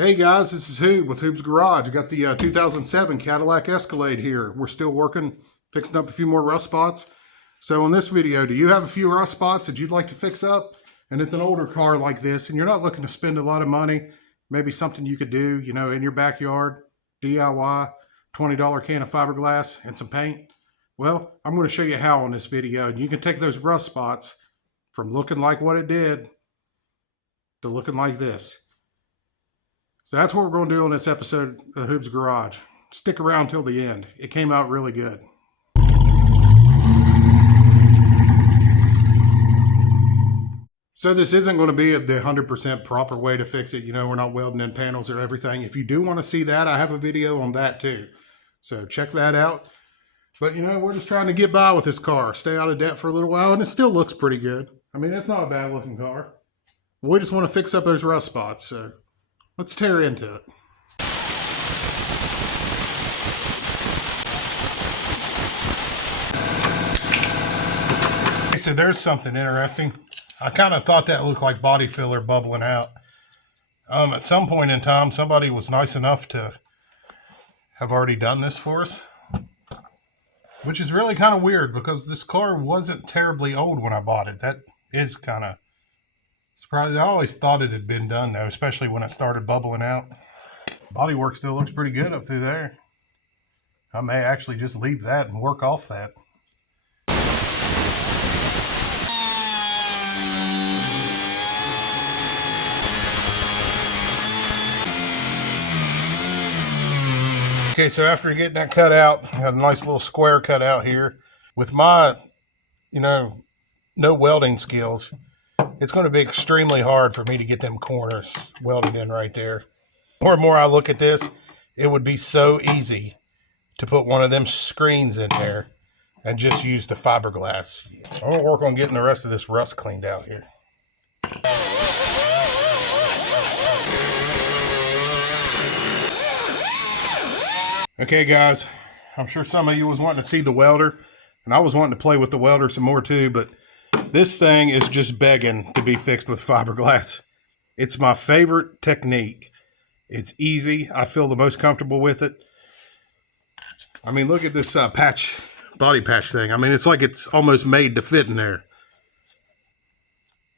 Hey guys, this is Hoob with Hoob's Garage. I got the 2007 Cadillac Escalade here. We're still working, fixing up a few more rust spots. So in this video, do you have a few rust spots that you'd like to fix up? And it's an older car like this, and you're not looking to spend a lot of money. Maybe something you could do, in your backyard, DIY, $20 can of fiberglass and some paint. Well, I'm going to show you how on this video. And you can take those rust spots from looking like what it did to looking like this. So that's what we're going to do on this episode of Hoob's Garage. Stick around till the end. It came out really good. So this isn't going to be the 100% proper way to fix it. We're not welding in panels or everything. If you do want to see that, I have a video on that too. So check that out. But we're just trying to get by with this car. Stay out of debt for a little while, and it still looks pretty good. I mean, it's not a bad looking car. We just want to fix up those rust spots. So let's tear into it. Okay, so there's something interesting. I kind of thought that looked like body filler bubbling out. At some point in time, somebody was nice enough to have already done this for us, which is really kind of weird because this car wasn't terribly old when I bought it. That is kind of surprising. I always thought it had been done though, especially when it started bubbling out. Bodywork still looks pretty good up through there. I may actually just leave that and work off that. Okay, so after getting that cut out, I had a nice little square cut out here. With my, no welding skills, it's going to be extremely hard for me to get them corners welded in right there. More and more I look at this, it would be so easy to put one of them screens in there and just use the fiberglass. I'm going to work on getting the rest of this rust cleaned out here. Okay guys, I'm sure some of you was wanting to see the welder, and I was wanting to play with the welder some more too, but this thing is just begging to be fixed with fiberglass. It's my favorite technique. It's easy. I feel the most comfortable with it. I mean, look at this body patch thing. I mean, it's like it's almost made to fit in there.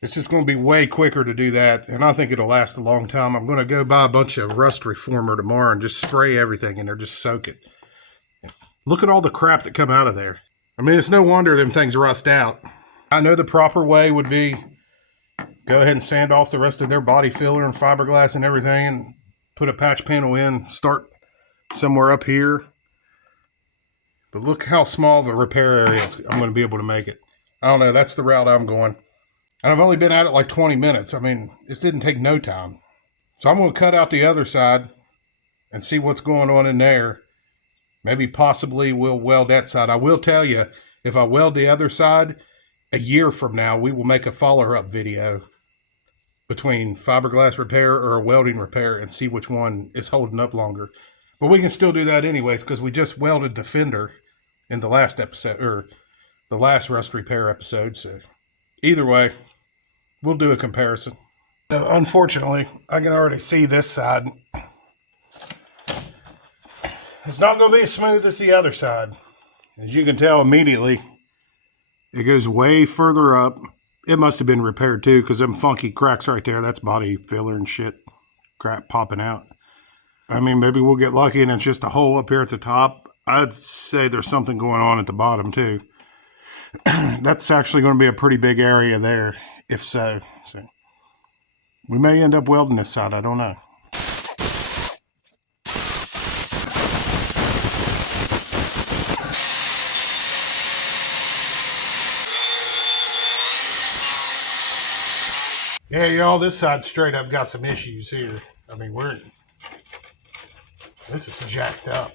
It's just going to be way quicker to do that, and I think it'll last a long time. I'm going to go buy a bunch of rust reformer tomorrow and just spray everything in there, just soak it. Look at all the crap that come out of there. I mean, it's no wonder them things rust out. I know the proper way would be go ahead and sand off the rest of their body filler and fiberglass and everything and put a patch panel in, start somewhere up here. But look how small the repair area I'm going to be able to make it. I don't know, that's the route I'm going. And I've only been at it like 20 minutes. I mean, this didn't take no time. So I'm going to cut out the other side and see what's going on in there. Maybe possibly we'll weld that side. I will tell you, if I weld the other side, a year from now, we will make a follow-up video between fiberglass repair or a welding repair and see which one is holding up longer. But we can still do that anyways because we just welded the fender in the last episode, or the last rust repair episode. So either way, we'll do a comparison. Unfortunately, I can already see this side. It's not going to be as smooth as the other side. As you can tell immediately, it goes way further up. It must have been repaired too, because them funky cracks right there, that's body filler and shit. Crap popping out. I mean, maybe we'll get lucky and it's just a hole up here at the top. I'd say there's something going on at the bottom too. That's actually going to be a pretty big area there, if so. So we may end up welding this side, I don't know. Yeah, y'all, this side straight up got some issues here. I mean, this is jacked up.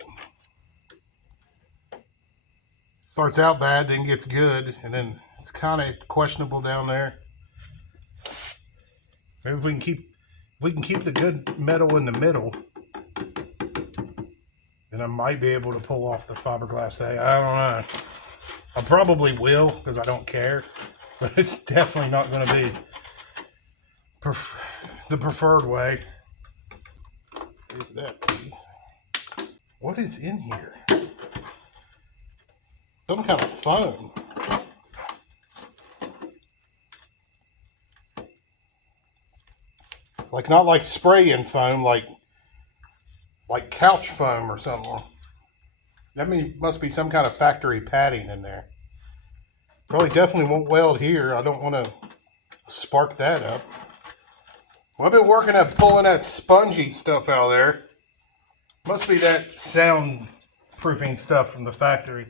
Starts out bad, then gets good, and then it's kind of questionable down there. Maybe if we can keep the good metal in the middle, then I might be able to pull off the fiberglass thing. I don't know. I probably will because I don't care, but it's definitely not going to be the preferred way. rid of that, please. What is in here? Some kind of foam. Like, not like spray-in foam, like couch foam or something. That must be some kind of factory padding in there. Probably definitely won't weld here. I don't want to spark that up. Well, I've been working at pulling that spongy stuff out of there. Must be that soundproofing stuff from the factory.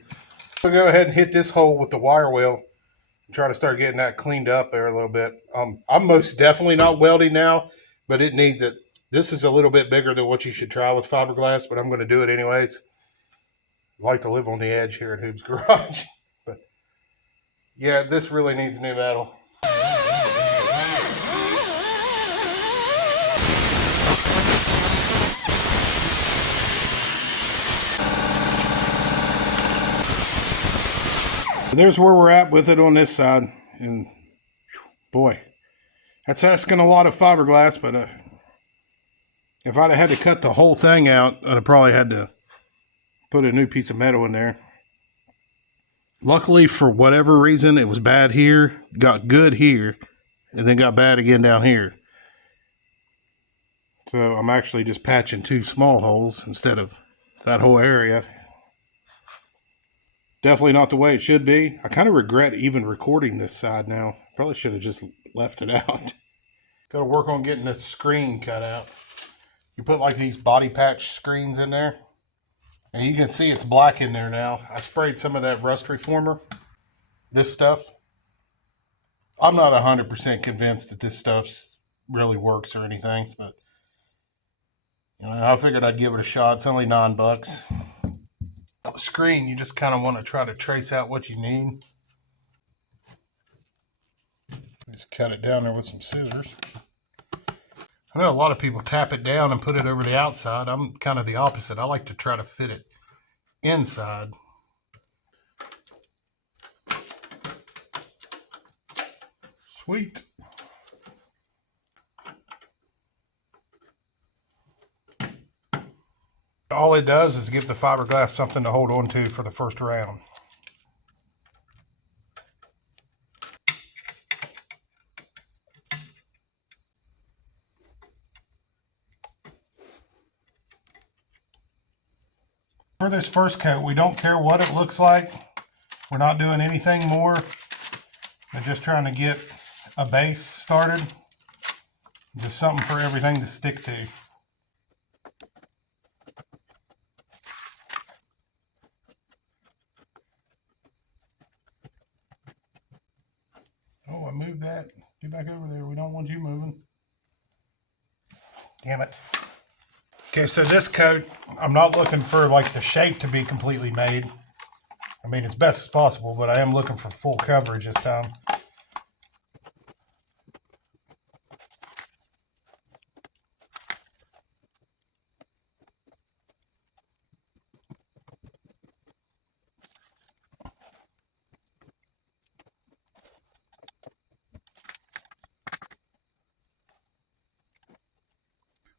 I'll go ahead and hit this hole with the wire wheel and try to start getting that cleaned up there a little bit. I'm most definitely not welding now, but it needs it. This is a little bit bigger than what you should try with fiberglass, but I'm going to do it anyways. I like to live on the edge here at Hoob's Garage. But yeah, this really needs new metal. There's where we're at with it on this side, and boy, that's asking a lot of fiberglass, but if I'd have had to cut the whole thing out, I'd have probably had to put a new piece of metal in there. Luckily, for whatever reason, it was bad here, got good here, and then got bad again down here. So I'm actually just patching 2 small holes instead of that whole area. Definitely not the way it should be. I kind of regret even recording this side now. Probably should have just left it out. Got to work on getting this screen cut out. You put like these body patch screens in there. And you can see it's black in there now. I sprayed some of that rust reformer. This stuff. I'm not 100% convinced that this stuff really works or anything. But you know, I figured I'd give it a shot. It's only $9. Screen, you just kind of want to try to trace out what you need. Just cut it down there with some scissors. I know a lot of people tap it down and put it over the outside. I'm kind of the opposite. I like to try to fit it inside. Sweet. All it does is give the fiberglass something to hold on to for the first round. For this first coat, we don't care what it looks like. We're not doing anything more. We're just trying to get a base started. Just something for everything to stick to. Oh, I moved that. Get back over there. We don't want you moving. Damn it. Okay, so this coat, I'm not looking for like the shape to be completely made. I mean, as best as possible, but I am looking for full coverage this time.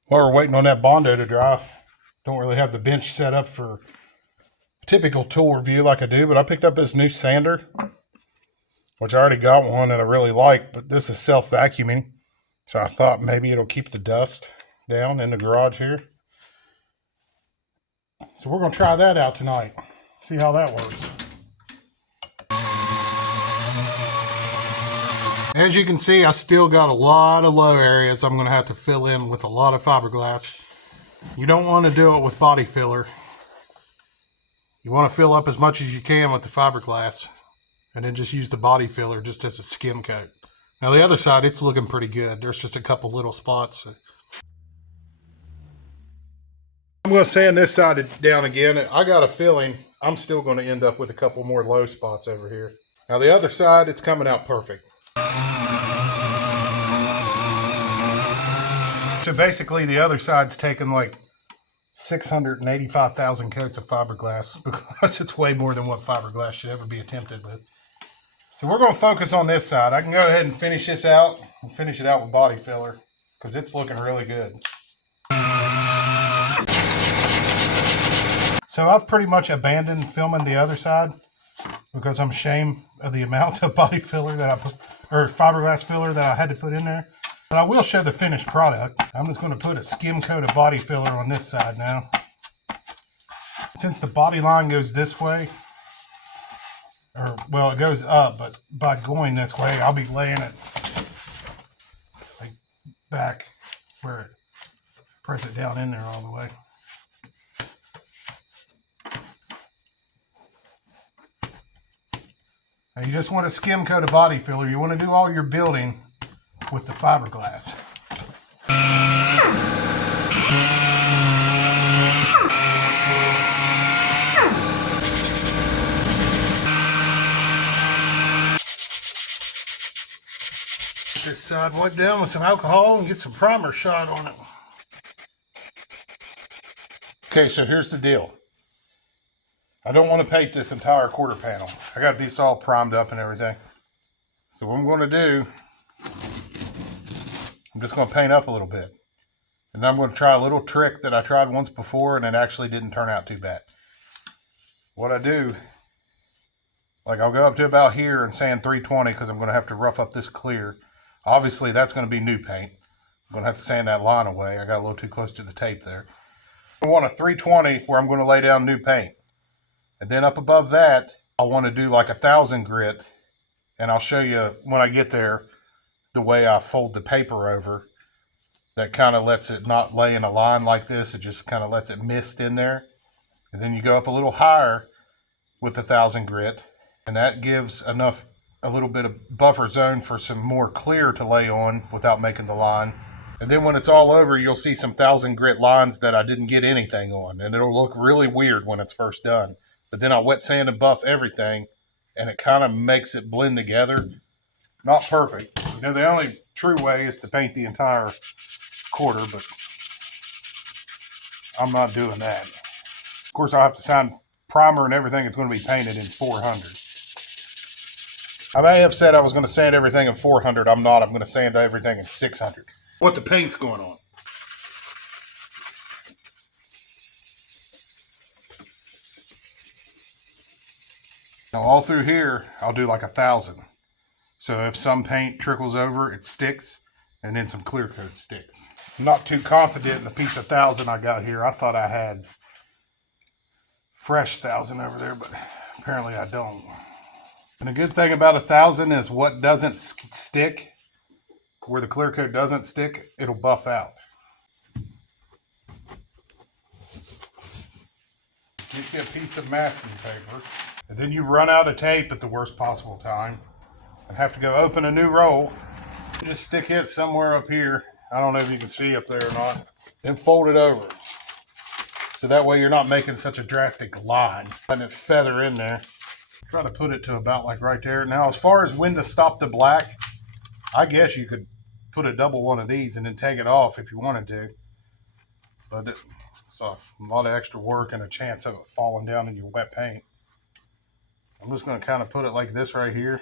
While we're waiting on that Bondo to dry, don't really have the bench set up for a typical tool review like I do, but I picked up this new sander, which I already got one that I really like, but this is self-vacuuming, so I thought maybe it'll keep the dust down in the garage here. So we're going to try that out tonight, see how that works. As you can see, I still got a lot of low areas I'm going to have to fill in with a lot of fiberglass. You don't want to do it with body filler. You want to fill up as much as you can with the fiberglass and then just use the body filler just as a skim coat. Now the other side, it's looking pretty good. There's just a couple little spots. I'm going to sand this side down again. I got a feeling I'm still going to end up with a couple more low spots over here. Now the other side, it's coming out perfect. So basically the other side's taken like 685,000 coats of fiberglass because it's way more than what fiberglass should ever be attempted with. So we're going to focus on this side. I can go ahead and finish this out and finish it out with body filler because it's looking really good. So I've pretty much abandoned filming the other side because I'm ashamed of the amount of body filler that I put, or fiberglass filler that I had to put in there. But I will show the finished product. I'm just going to put a skim coat of body filler on this side now. Since the body line goes this way, or well, it goes up, but by going this way, I'll be laying it like back where it press it down in there all the way. Now you just want a skim coat of body filler. You want to do all your building with the fiberglass. This side wipe down with some alcohol and get some primer shot on it. Okay, so here's the deal. I don't want to paint this entire quarter panel. I got these all primed up and everything. So what I'm going to do, I'm just going to paint up a little bit. And then I'm going to try a little trick that I tried once before and it actually didn't turn out too bad. What I do, like I'll go up to about here and sand 320 because I'm going to have to rough up this clear. Obviously that's going to be new paint. I'm going to have to sand that line away. I got a little too close to the tape there. I want a 320 where I'm going to lay down new paint. And then up above that, I want to do like 1,000 grit. And I'll show you when I get there the way I fold the paper over. That kind of lets it not lay in a line like this. It just kind of lets it mist in there. And then you go up a little higher with 1,000 grit. And that gives enough, a little bit of buffer zone for some more clear to lay on without making the line. And then when it's all over, you'll see some 1,000 grit lines that I didn't get anything on. And it'll look really weird when it's first done. But then I'll wet sand and buff everything, and it kind of makes it blend together. Not perfect. You know, the only true way is to paint the entire quarter, but I'm not doing that. Of course, I'll have to sign primer and everything. It's going to be painted in 400. I may have said I was going to sand everything in 400. I'm not. I'm going to sand everything in 600. What the paint's going on. Now all through here, I'll do like 1,000. So if some paint trickles over, it sticks, and then some clear coat sticks. I'm not too confident in the piece of 1,000 I got here. I thought I had fresh 1,000 over there, but apparently I don't. And the good thing about 1,000 is what doesn't stick, where the clear coat doesn't stick, it'll buff out. Get you a piece of masking paper. And then you run out of tape at the worst possible time and have to go open a new roll. Just stick it somewhere up here. I don't know if you can see up there or not. Then fold it over. So that way you're not making such a drastic line. Letting it feather in there. Try to put it to about like right there. Now as far as when to stop the black, I guess you could put a double one of these and then take it off if you wanted to. But it's a lot of extra work and a chance of it falling down in your wet paint. I'm just going to kind of put it like this right here.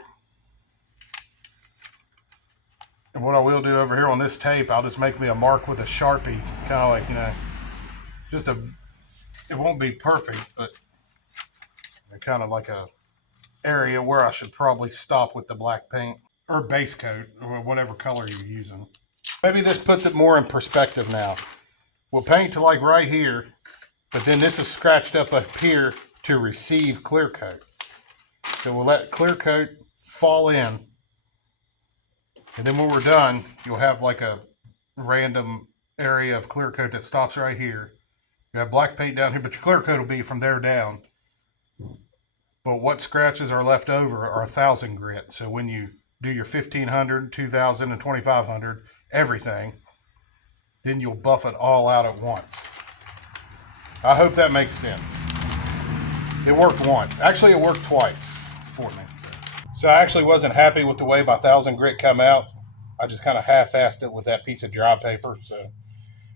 And what I will do over here on this tape, I'll just make me a mark with a Sharpie. Kind of like, you know, just it won't be perfect, but kind of like a area where I should probably stop with the black paint. Or base coat, or whatever color you're using. Maybe this puts it more in perspective now. We'll paint to like right here, but then this is scratched up here to receive clear coat. So we'll let clear coat fall in. And then when we're done, you'll have like a random area of clear coat that stops right here. You have black paint down here, but your clear coat will be from there down. But what scratches are left over are 1,000 grit. So when you do your 1,500, 2,000, and 2,500, everything, then you'll buff it all out at once. I hope that makes sense. It worked once. Actually, it worked twice for me. So I actually wasn't happy with the way my 1,000 grit come out. I just kind of half-assed it with that piece of dry paper. So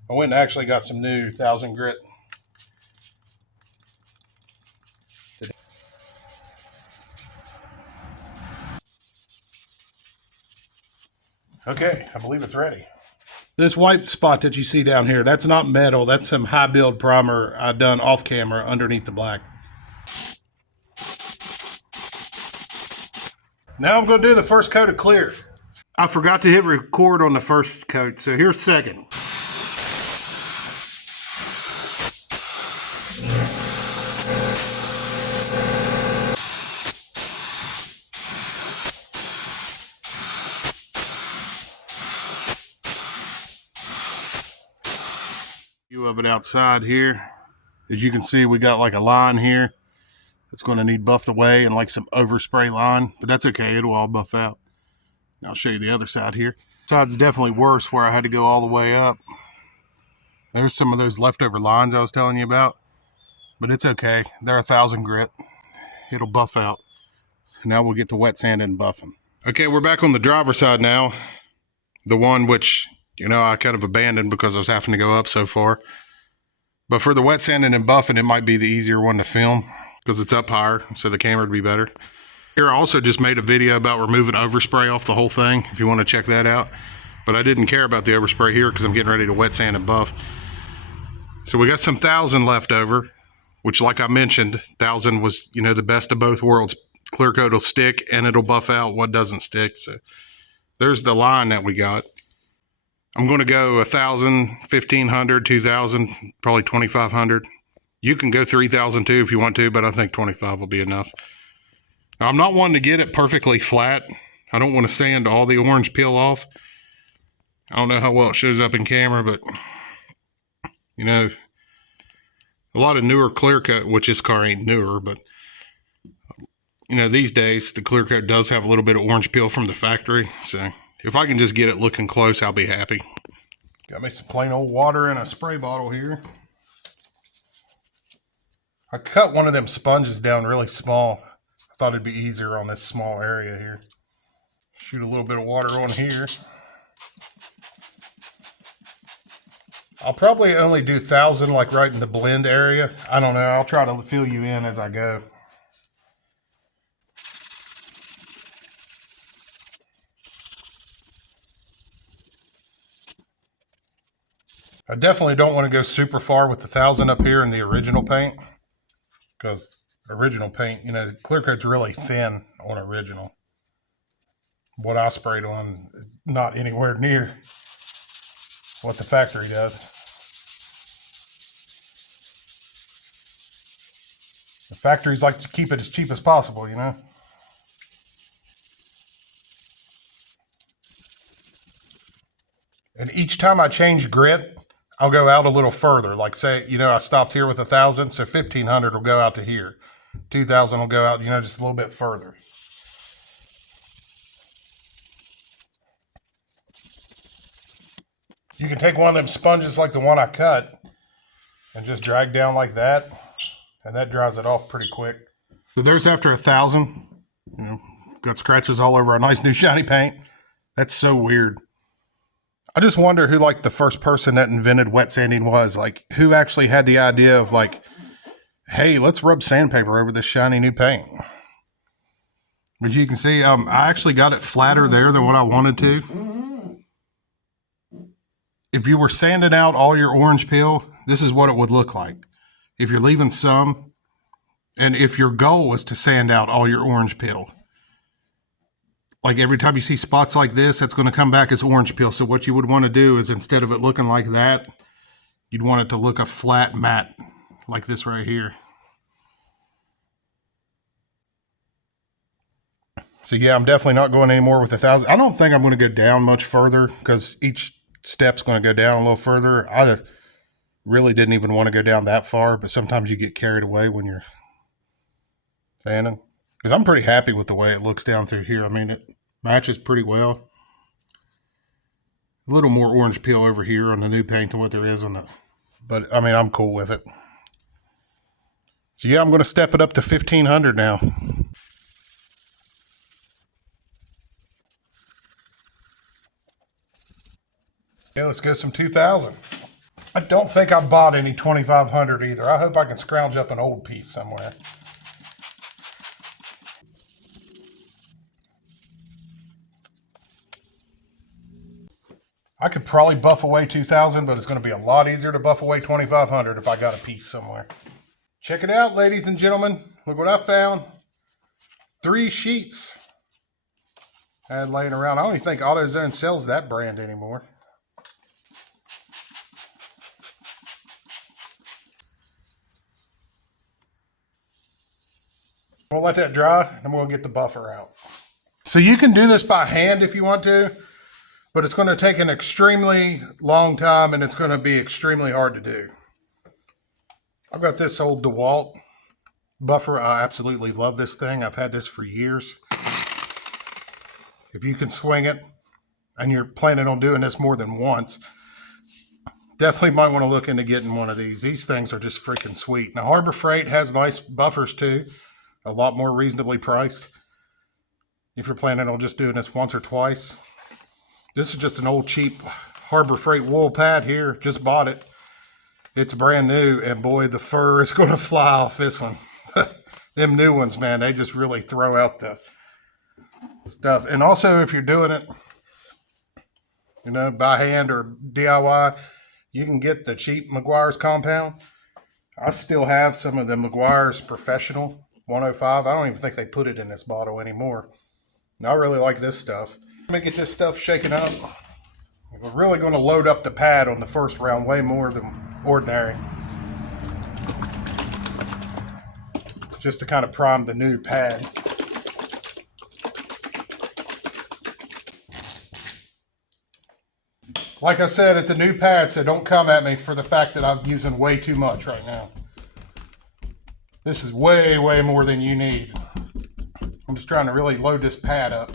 I went and actually got some new 1,000 grit. Okay, I believe it's ready. This white spot that you see down here, that's not metal. That's some high build primer I done off camera underneath the black. Now I'm going to do the first coat of clear. I forgot to hit record on the first coat, so here's second. View of it outside here. As you can see, we got like a line here that's going to need buffed away and like some overspray line, but that's okay. It'll all buff out. I'll show you the other side here. Side's definitely worse where I had to go all the way up. There's some of those leftover lines I was telling you about, but it's okay. They're 1,000 grit. It'll buff out. So now we'll get to wet sanding and buffing. Okay, we're back on the driver's side now. The one which, I kind of abandoned because I was having to go up so far. But for the wet sanding and buffing, it might be the easier one to film because it's up higher, so the camera would be better. Here, I also just made a video about removing overspray off the whole thing, if you want to check that out. But I didn't care about the overspray here because I'm getting ready to wet sand and buff. So we got some 1,000 left over, which, like I mentioned, 1,000 was, the best of both worlds. Clear coat will stick and it'll buff out what doesn't stick. So there's the line that we got. I'm going to go 1,000, 1,500, 2,000, probably 2,500. You can go 3,000 too if you want to, but I think 25 will be enough. Now, I'm not wanting to get it perfectly flat. I don't want to sand all the orange peel off. I don't know how well it shows up in camera, but, a lot of newer clear coat, which this car ain't newer, but, these days the clear coat does have a little bit of orange peel from the factory. So if I can just get it looking close, I'll be happy. Got me some plain old water in a spray bottle here. I cut one of them sponges down really small. I thought it'd be easier on this small area here. Shoot a little bit of water on here. I'll probably only do 1,000 like right in the blend area. I don't know. I'll try to fill you in as I go. I definitely don't want to go super far with the 1,000 up here in the original paint. Because original paint, clear coat's really thin on original. What I sprayed on is not anywhere near what the factory does. The factories like to keep it as cheap as possible, And each time I change grit, I'll go out a little further. Like say, I stopped here with 1,000, so 1,500 will go out to here. 2,000 will go out, just a little bit further. You can take one of them sponges like the one I cut and just drag down like that, and that dries it off pretty quick. So there's after 1,000. Got scratches all over a nice new shiny paint. That's so weird. I just wonder who the first person that invented wet sanding was. Who actually had the idea of hey, let's rub sandpaper over this shiny new paint. As you can see, I actually got it flatter there than what I wanted to. If you were sanding out all your orange peel, this is what it would look like. If you're leaving some, and if your goal was to sand out all your orange peel. Every time you see spots like this, it's going to come back as orange peel. So what you would want to do is instead of it looking like that, you'd want it to look a flat matte like this right here. So yeah, I'm definitely not going anymore with 1,000. I don't think I'm going to go down much further because each step's going to go down a little further. I really didn't even want to go down that far, but sometimes you get carried away when you're sanding. Because I'm pretty happy with the way it looks down through here. I mean, it matches pretty well. A little more orange peel over here on the new paint than what there is on the... But, I mean, I'm cool with it. So, yeah, I'm going to step it up to 1,500 now. Okay, let's go some 2,000. I don't think I bought any 2,500 either. I hope I can scrounge up an old piece somewhere. I could probably buff away 2,000, but it's going to be a lot easier to buff away 2,500 if I got a piece somewhere. Check it out, ladies and gentlemen. Look what I found. 3 sheets I had laying around. I don't even think AutoZone sells that brand anymore. We'll let that dry, and we'll get the buffer out. So you can do this by hand if you want to, but it's going to take an extremely long time, and it's going to be extremely hard to do. I've got this old DeWalt buffer. I absolutely love this thing. I've had this for years. If you can swing it, and you're planning on doing this more than once, definitely might want to look into getting one of these. These things are just freaking sweet. Now, Harbor Freight has nice buffers too, a lot more reasonably priced if you're planning on just doing this once or twice. This is just an old cheap Harbor Freight wool pad here. Just bought it. It's brand new, and boy, the fur is going to fly off this one. Them new ones, man, they just really throw out the stuff. And also, if you're doing it, you know, by hand or DIY, you can get the cheap Meguiar's compound. I still have some of the Meguiar's Professional 105. I don't even think they put it in this bottle anymore. I really like this stuff. Let me get this stuff shaken up. We're really going to load up the pad on the first round way more than ordinary, just to kind of prime the new pad. Like I said, it's a new pad, so don't come at me for the fact that I'm using way too much right now. This is way, way more than you need. I'm just trying to really load this pad up.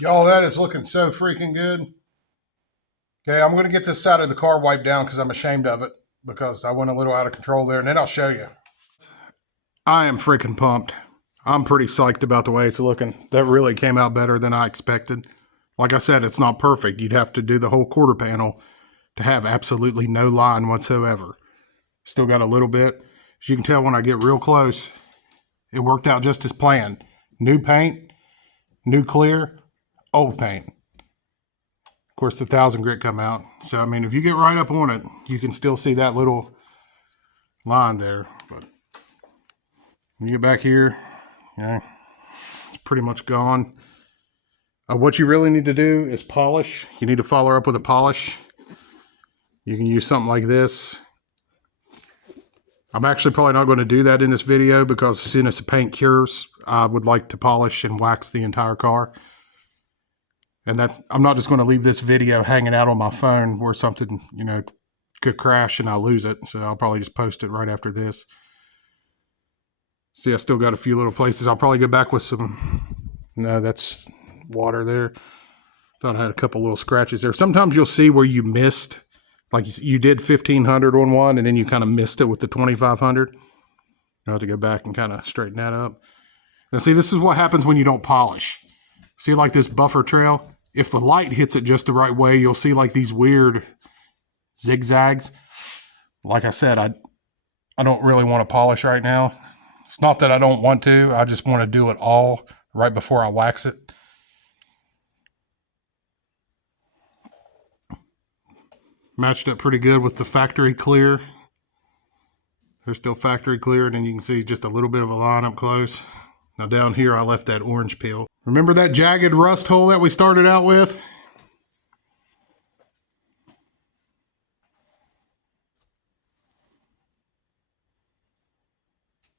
Y'all, that is looking so freaking good. Okay, I'm going to get this side of the car wiped down because I'm ashamed of it, because I went a little out of control there, and then I'll show you. I am freaking pumped. I'm pretty psyched about the way it's looking. That really came out better than I expected. Like I said, it's not perfect. You'd have to do the whole quarter panel to have absolutely no line whatsoever. Still got a little bit. As you can tell, when I get real close, it worked out just as planned. New paint, new clear, old paint. Of course, the 1000 grit come out. So, I mean, if you get right up on it, you can still see that little line there. But when you get back here, yeah, it's pretty much gone. What you really need to do is polish. You need to follow up with a polish. You can use something like this. I'm actually probably not going to do that in this video, because as soon as the paint cures, I would like to polish and wax the entire car. And I'm not just going to leave this video hanging out on my phone where something, you know, could crash and I lose it. So I'll probably just post it right after this. See, I still got a few little places. I'll probably go back with some, no, that's water there. Thought I had a couple little scratches there. Sometimes you'll see where you missed, like you did 1500 on one and then you kind of missed it with the 2500. I'll have to go back and kind of straighten that up. Now see, this is what happens when you don't polish. See, like this buffer trail, if the light hits it just the right way, you'll see like these weird zigzags. Like I said, I don't really want to polish right now. It's not that I don't want to, I just want to do it all right before I wax it. Matched up pretty good with the factory clear. They're still factory clear, and then you can see just a little bit of a line up close. Now down here, I left that orange peel. Remember that jagged rust hole that we started out with?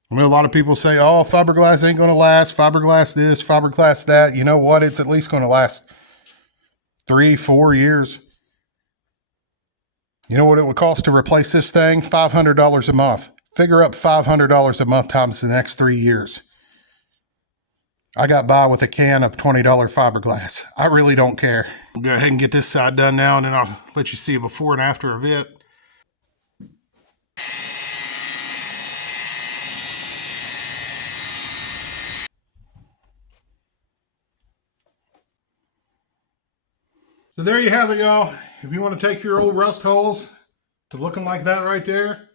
I mean, a lot of people say, oh, fiberglass ain't going to last, fiberglass this, fiberglass that. You know what? It's at least going to last 3-4 years. You know what it would cost to replace this thing? $500 a month. Figure up $500 a month times the next 3 years. I got by with a can of $20 fiberglass. I really don't care. I'll go ahead and get this side done now, and then I'll let you see a before and after of it. So there you have it, y'all. If you want to take your old rust holes to looking like that right there,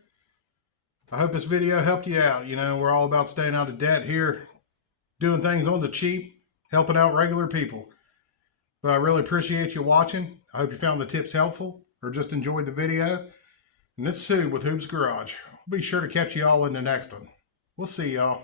I hope this video helped you out. You know, we're all about staying out of debt here, doing things on the cheap, helping out regular people. But I really appreciate you watching. I hope you found the tips helpful or just enjoyed the video. And this is Sue with Hoob's Garage. I'll be sure to catch you all in the next one. We'll see y'all.